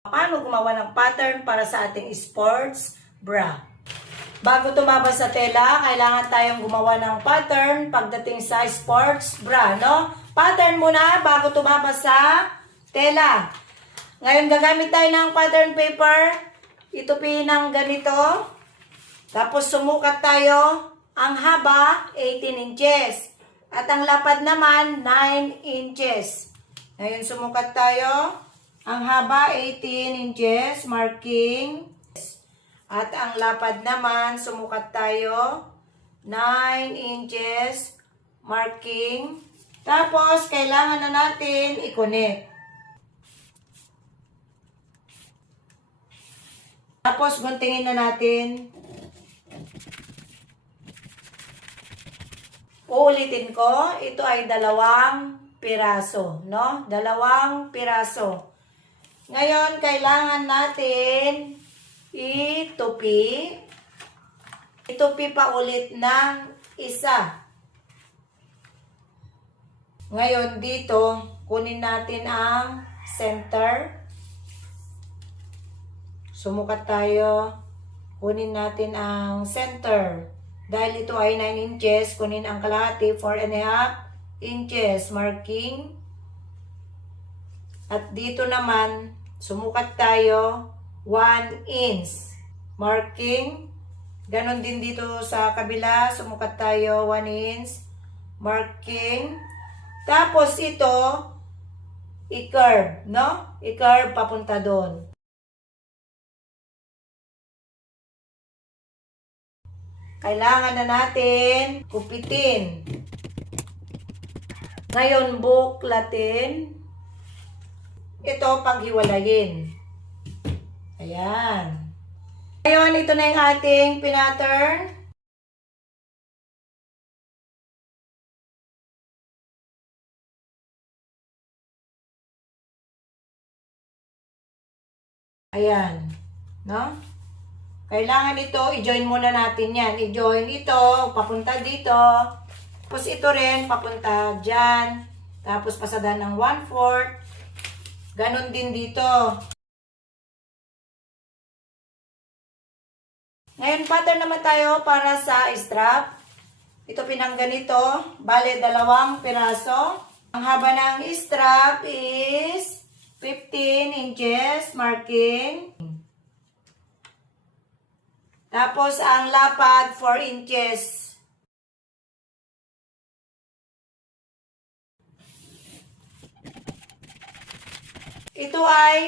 Paano gumawa ng pattern para sa ating sports bra? Bago tumabas sa tela, kailangan tayong gumawa ng pattern pagdating sa sports bra, no? Pattern muna bago tumabas sa tela. Ngayon gagamit tayo ng pattern paper. Itupiin ng ganito. Tapos sumukat tayo. Ang haba, 18 inches. At ang lapad naman, 9 inches. Ngayon sumukat tayo. Ang haba, 18 inches, marking. At ang lapad naman, sumukat tayo, 9 inches, marking. Tapos, kailangan na natin i-connect. Tapos, guntingin na natin. Uulitin ko, ito ay 2 piraso, no? 2 piraso. Ngayon, kailangan natin itupi. Itupi pa ulit ng isa. Ngayon, dito, kunin natin ang center. Sumukat tayo. Kunin natin ang center. Dahil ito ay 9 inches, kunin ang kalahati, 4.5 inches, marking. At dito naman, sumukat tayo, 1 inch, marking. Ganon din dito sa kabila, sumukat tayo, 1 inch, marking. Tapos ito, i-curve, no? I-curve papunta doon. Kailangan na natin kupitin. Ngayon, buklatin. Ito, paghiwalayin. Ayan. Ngayon, ito na yung ating pinattern. Ayan. No? Kailangan ito, i-join muna natin yan. I-join ito, papunta dito. Tapos ito rin, papunta dyan. Tapos pasadan ng 1/4. Ganon din dito. Ngayon, pattern naman tayo para sa strap. Ito pinangganito. Bale, 2 piraso. Ang haba ng strap is 15 inches, marking. Tapos, ang lapad, 4 inches. Ito ay